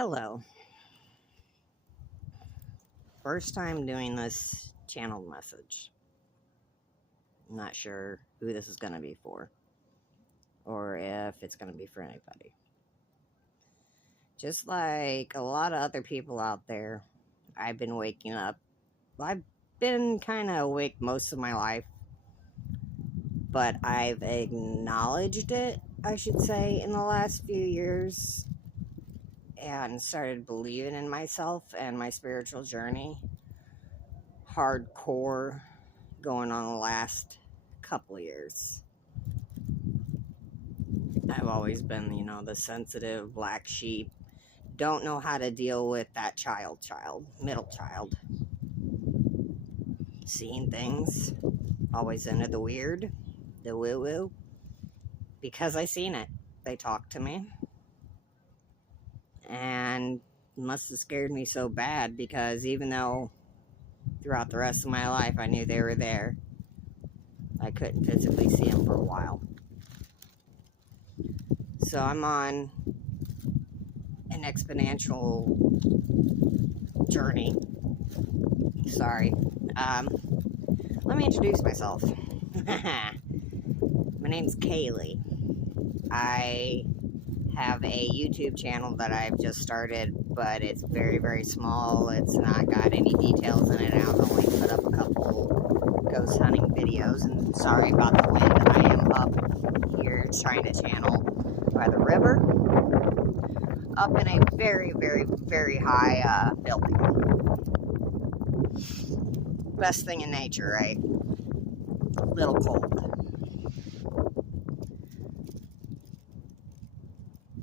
Hello. First time doing this channeled message. I'm not sure who this is going to be for or if it's going to be for anybody. Just like a lot of other people out there, I've been waking up. I've been kind of awake most of my life, but I've acknowledged it, I should say, in the last few years and started believing in myself and my spiritual journey. Hardcore going on the last couple of years. I've always been, the sensitive black sheep. Don't know how to deal with that middle child. Seeing things, always into the weird, the woo-woo. Because I seen it. They talked to me. And it must have scared me so bad because even though throughout the rest of my life I knew they were there, I couldn't physically see them for a while. So I'm on an exponential journey. Sorry. Let me introduce myself. My name's Kaylee. I have a YouTube channel that I've just started, but it's very, very small. It's not got any details in it. I've only put up a couple ghost hunting videos, and sorry about the wind. I am up here trying to channel by the river, up in a very, very, very high building. Best thing in nature, right? A little cold.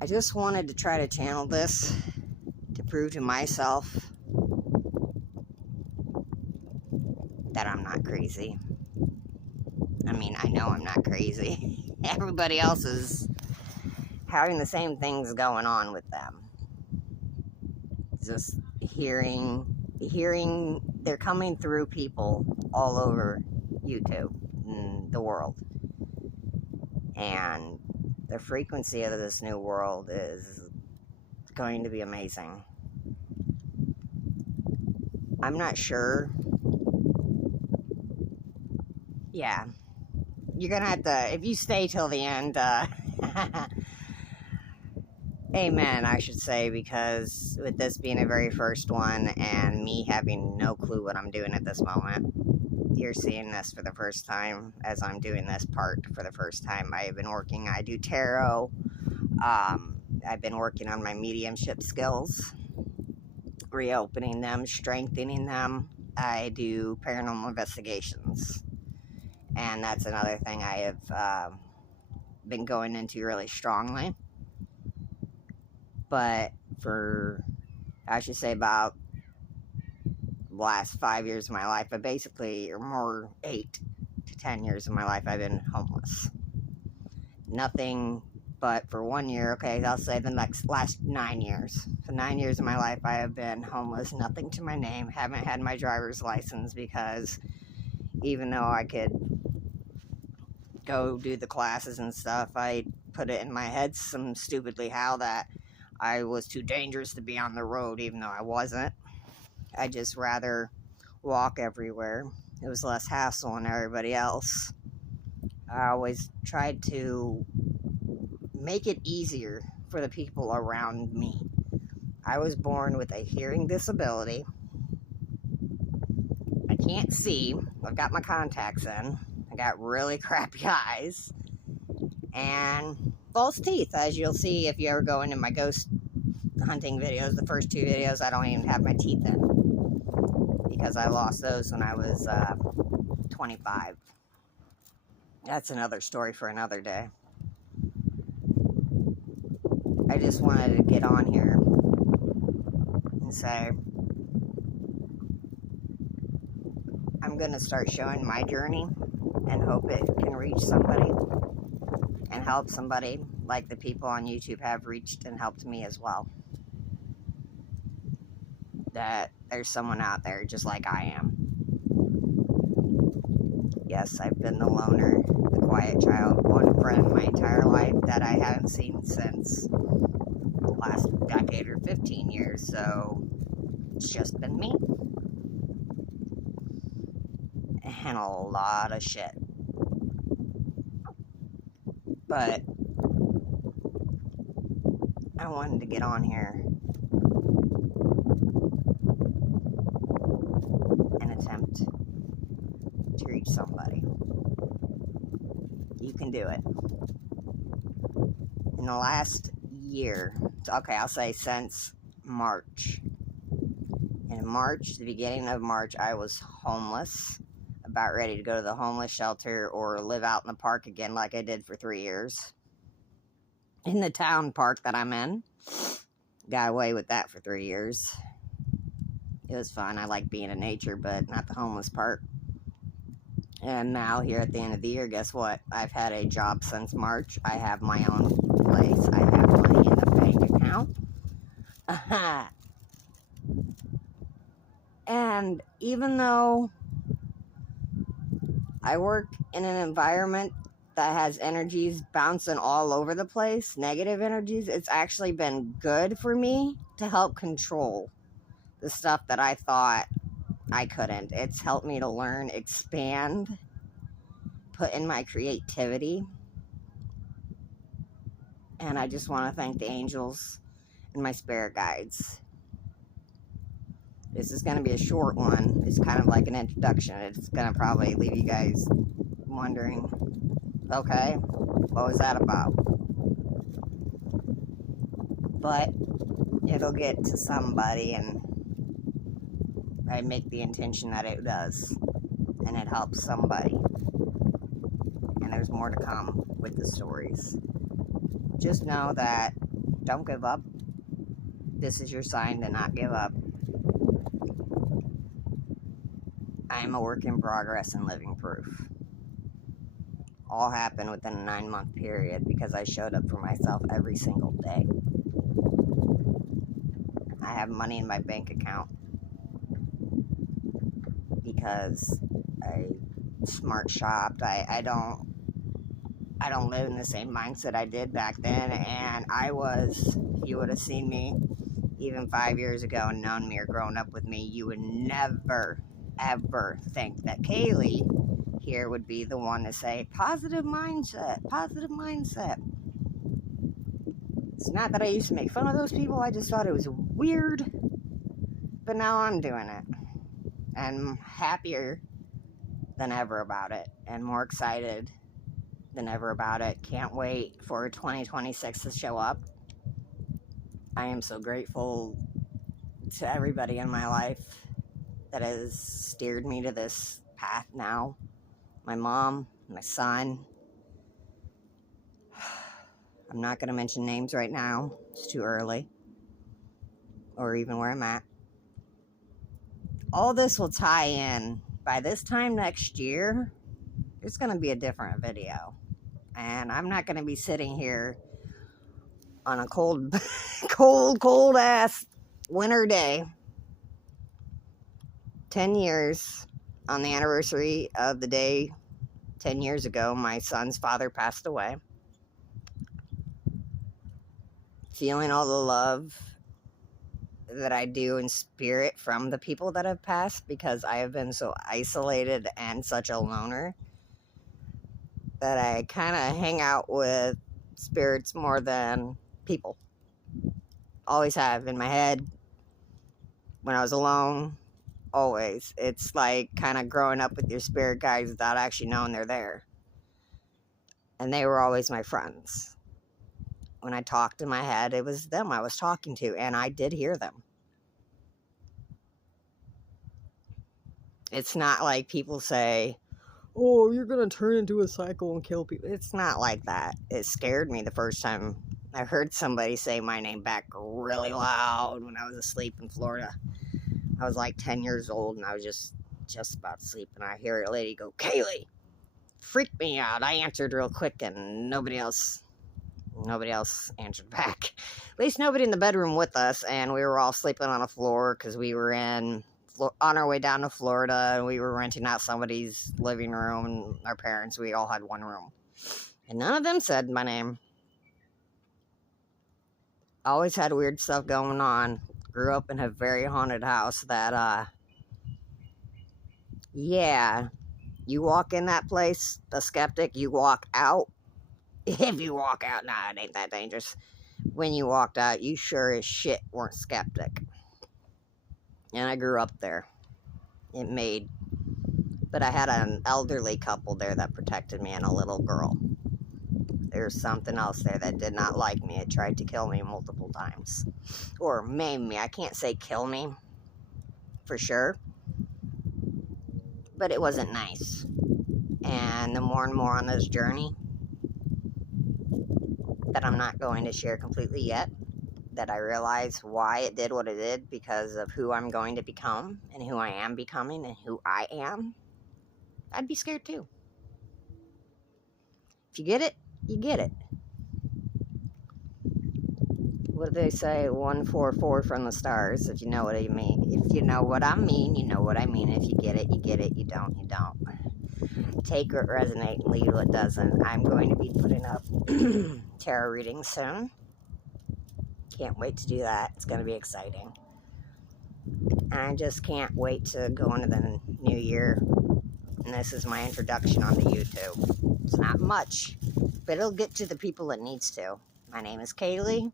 I just wanted to try to channel this to prove to myself that I'm not crazy. I mean, I know I'm not crazy. Everybody else is having the same things going on with them. Just hearing they're coming through people all over YouTube and the world. And the frequency of this new world is going to be amazing. I'm not sure. Yeah. You're going to have to, if you stay till the end, amen, I should say, because with this being a very first one and me having no clue what I'm doing at this moment, you're seeing this for the first time as I'm doing this part for the first time. I do tarot. I've been working on my mediumship skills, reopening them, strengthening them. I do paranormal investigations. And that's another thing I have been going into really strongly. But for, I should say, about the last 5 years of my life, but basically, or more, 8 to 10 years of my life, I've been homeless. Nothing but for 1 year, okay, I'll say the last 9 years. For 9 years of my life, I have been homeless, nothing to my name, haven't had my driver's license because even though I could go do the classes and stuff, I put it in my head some stupidly how that I was too dangerous to be on the road, even though I wasn't. I just rather walk everywhere. It was less hassle than everybody else. I always tried to make it easier for the people around me. I was born with a hearing disability. I can't see. I've got my contacts in. I got really crappy eyes. And false teeth, as you'll see if you ever go into my ghost hunting videos. The first 2 videos, I don't even have my teeth in because I lost those when I was 25. That's another story for another day. I just wanted to get on here and say I'm going to start showing my journey and hope it can reach somebody and help somebody like the people on YouTube have reached and helped me as well. That there's someone out there just like I am. Yes, I've been the loner, the quiet child, one friend my entire life that I haven't seen since last decade or 15 years, so it's just been me. And a lot of shit. But I wanted to get on here and attempt to reach somebody. You can do it. In the last year, okay, I'll say since March. In March, the beginning of March, I was homeless, about ready to go to the homeless shelter or live out in the park again like I did for 3 years. In the town park that I'm in. Got away with that for 3 years. It was fun. I like being in nature, but not the homeless part. And now, here at the end of the year, guess what? I've had a job since March. I have my own place. I have money in the bank account. And even though I work in an environment that has energies bouncing all over the place, negative energies, it's actually been good for me to help control the stuff that I thought I couldn't. It's helped me to learn, expand, put in my creativity. And I just want to thank the angels and my spirit guides. This is going to be a short one. It's kind of like an introduction. It's going to probably leave you guys wondering, okay, what was that about? But it'll get to somebody, and I make the intention that it does, and it helps somebody. And there's more to come with the stories. Just know that don't give up. This is your sign to not give up. I am a work in progress and living proof. All happened within a 9-month period because I showed up for myself every single day. I have money in my bank account because I smart shopped. I don't live in the same mindset I did back then, and if you would have seen me even 5 years ago and known me or grown up with me, you would never ever think that Kaylee here would be the one to say positive mindset. It's not that I used to make fun of those people, I just thought it was weird, but now I'm doing it, and happier than ever about it, and more excited than ever about it. Can't wait for 2026 to show up. I am so grateful to everybody in my life that has steered me to this path now. My mom, my son. I'm not going to mention names right now. It's too early. Or even where I'm at. All this will tie in. By this time next year, it's going to be a different video. And I'm not going to be sitting here on a cold ass winter day. 10 years on the anniversary of the day 10 years ago my son's father passed away. Feeling all the love that I do in spirit from the people that have passed, because I have been so isolated and such a loner that I kind of hang out with spirits more than people. Always have in my head when I was alone. Always. It's like kind of growing up with your spirit guides without actually knowing they're there. And they were always my friends. When I talked in my head, it was them I was talking to, and I did hear them. It's not like people say, oh, you're going to turn into a cycle and kill people. It's not like that. It scared me the first time I heard somebody say my name back really loud when I was asleep in Florida. I was like 10 years old, and I was just about to sleep, and I hear a lady go, Kaylee! Freaked me out. I answered real quick, and nobody else answered back. At least nobody in the bedroom with us, and we were all sleeping on the floor because we were on our way down to Florida, and we were renting out somebody's living room, and our parents, we all had one room. And none of them said my name. always had weird stuff going on. Grew up in a very haunted house that, yeah, you walk in that place, a skeptic, you walk out. If you walk out, nah, it ain't that dangerous. When you walked out, you sure as shit weren't skeptic. And I grew up there. But I had an elderly couple there that protected me and a little girl. There's something else there that did not like me. It tried to kill me multiple times. Or maim me. I can't say kill me for sure. But it wasn't nice. And the more and more on this journey that I'm not going to share completely yet, that I realize why it did what it did because of who I'm going to become and who I am becoming and who I am, I'd be scared too. If you get it, you get it. What do they say? 144 from the stars, if you know what I mean. If you know what I mean, you know what I mean. If you get it, you get it. You don't, you don't. Take what resonates and leave what doesn't. I'm going to be putting up tarot readings soon. Can't wait to do that. It's going to be exciting. I just can't wait to go into the new year. And this is my introduction onto YouTube. It's not much, but it'll get to the people it needs to. My name is Kaylee.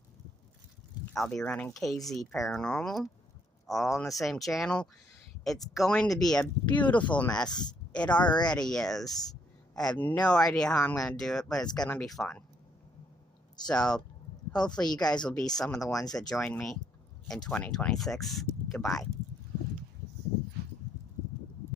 I'll be running KZ Paranormal, all on the same channel. It's going to be a beautiful mess. It already is. I have no idea how I'm going to do it, but it's going to be fun. So, hopefully you guys will be some of the ones that join me in 2026. Goodbye.